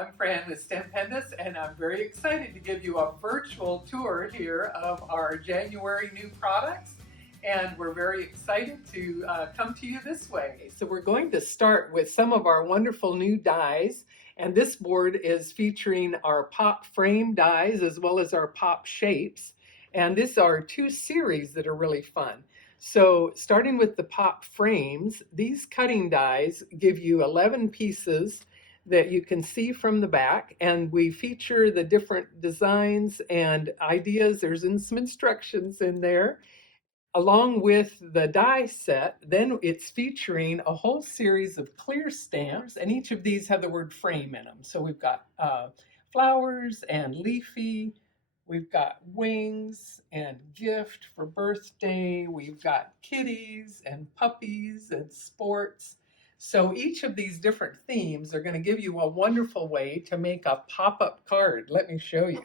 I'm Fran with Stampendous, and I'm very excited to give you a virtual tour here of our January new products. And we're very excited to come to you this way. So we're going to start with some of our wonderful new dies. And this board is featuring our pop frame dies as well as our pop shapes. And these are two series that are really fun. So starting with the pop frames, these cutting dies give you 11 pieces that you can see from the back, and we feature the different designs and ideas. There's some instructions in there. Along with the die set, then it's featuring a whole series of clear stamps, and each of these have the word frame in them. So we've got flowers and leafy, we've got wings and gift for birthday, we've got kitties and puppies and sports. So each of these different themes are going to give you a wonderful way to make a pop-up card. Let me show you.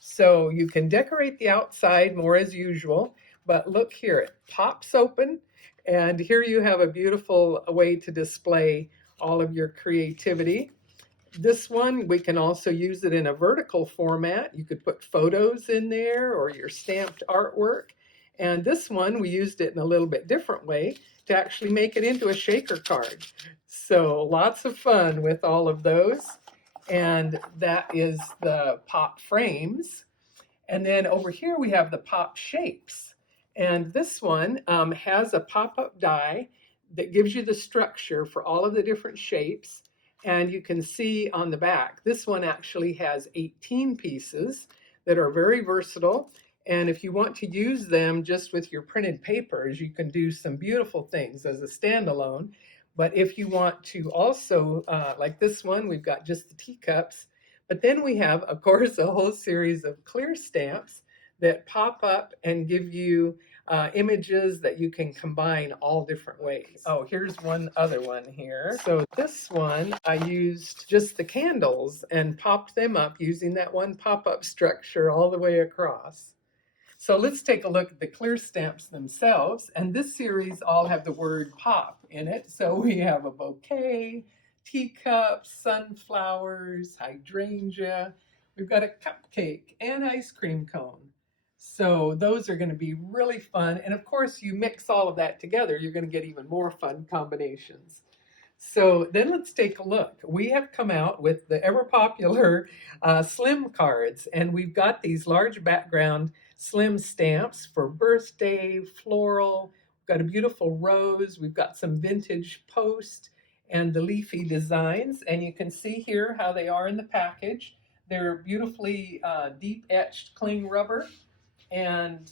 So you can decorate the outside more as usual, but look here, it pops open, and here you have a beautiful way to display all of your creativity. This one, we can also use it in a vertical format. You could put photos in there or your stamped artwork. And this one, we used it in a little bit different way to actually make it into a shaker card. So lots of fun with all of those. And that is the pop frames. And then over here we have the pop shapes. And this one has a pop-up die that gives you the structure for all of the different shapes. And you can see on the back, this one actually has 18 pieces that are very versatile. And if you want to use them just with your printed papers, you can do some beautiful things as a standalone. But if you want to also, like this one, we've got just the teacups. But then we have, of course, a whole series of clear stamps that pop up and give you images that you can combine all different ways. Oh, here's one other one here. So this one, I used just the candles and popped them up using that one pop-up structure all the way across. So let's take a look at the clear stamps themselves. And this series all have the word pop in it. So we have a bouquet, teacups, sunflowers, hydrangea. We've got a cupcake and ice cream cone. So those are going to be really fun. And of course, you mix all of that together, you're going to get even more fun combinations. So then let's take a look. We have come out with the ever popular slim cards, and we've got these large background slim stamps for birthday, floral. We've got a beautiful rose. We've got some vintage post and the leafy designs. And you can see here how they are in the package. They're beautifully deep etched cling rubber, and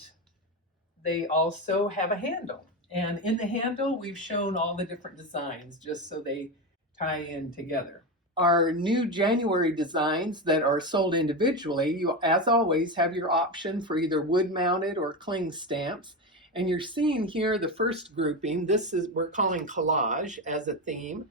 they also have a handle. And in the handle, we've shown all the different designs just so they tie in together. Our new January designs that are sold individually, you, as always, have your option for either wood-mounted or cling stamps. And you're seeing here the first grouping. This is, we're calling collage as a theme.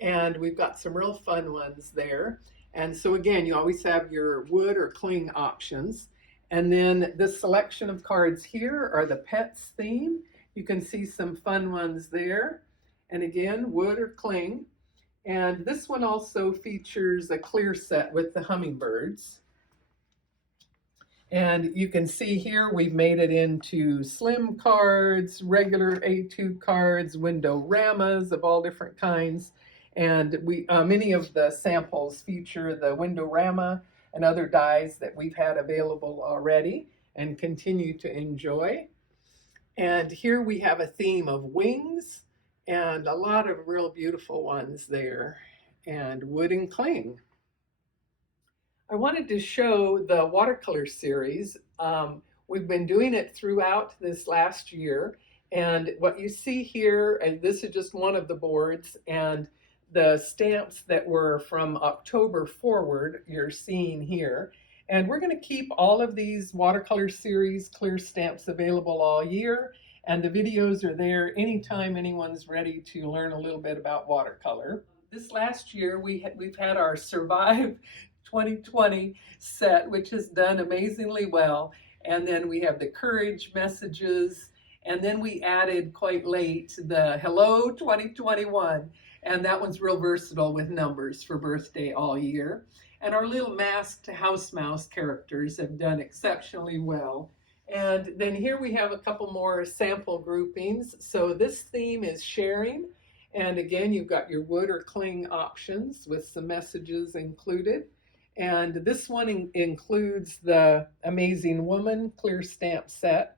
And we've got some real fun ones there. And so again, you always have your wood or cling options. And then this selection of cards here are the pets theme. You can see some fun ones there. And again, wood or cling. And this one also features a clear set with the hummingbirds. And you can see here we've made it into slim cards, regular A2 cards, window-ramas of all different kinds. And we many of the samples feature the window-rama and other dies that we've had available already and continue to enjoy. And here we have a theme of wings and a lot of real beautiful ones there, and wood and cling. I wanted to show the watercolor series. We've been doing it throughout this last year, and what you see here, and this is just one of the boards, and the stamps that were from October forward, you're seeing here. And we're going to keep all of these watercolor series clear stamps available all year. And the videos are there anytime anyone's ready to learn a little bit about watercolor. This last year, we've had our Survive 2020 set, which has done amazingly well. And then we have the courage messages. And then we added quite late the Hello 2021. And that one's real versatile with numbers for birthday all year. And our little masked house mouse characters have done exceptionally well. And then here we have a couple more sample groupings. So this theme is sharing. And again, you've got your wood or cling options with some messages included. And this one includes the Amazing Woman clear stamp set.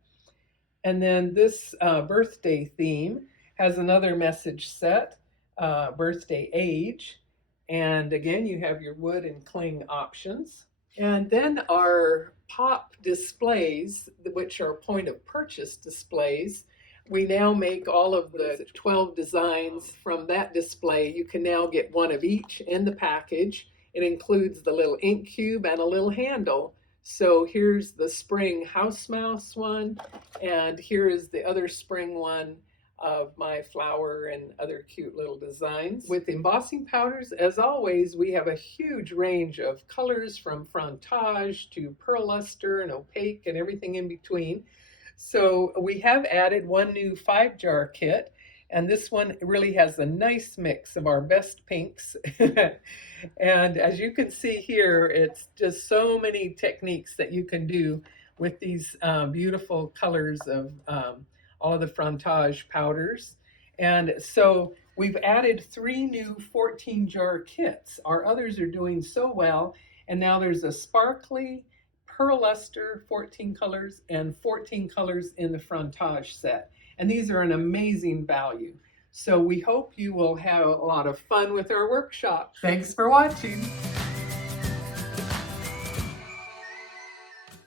And then this birthday theme has another message set, birthday age. And again, you have your wood and cling options. And then our pop displays, which are point of purchase displays, we now make all of the 12 designs from that display. You can now get one of each in the package. It includes the little ink cube and a little handle. So here's the spring house mouse one, and here is the other spring one of my flower and other cute little designs. With embossing powders, as always, we have a huge range of colors from frontage to pearl luster and opaque and everything in between. So we have added one new 5-jar kit, and this one really has a nice mix of our best pinks. And as you can see here, it's just so many techniques that you can do with these beautiful colors of all of the frontage powders. And so we've added 3 new 14-jar kits. Our others are doing so well, and now there's a sparkly pearl luster 14 colors and 14 colors in the frontage set. And these are an amazing value. So we hope you will have a lot of fun with our workshop. Thanks for watching.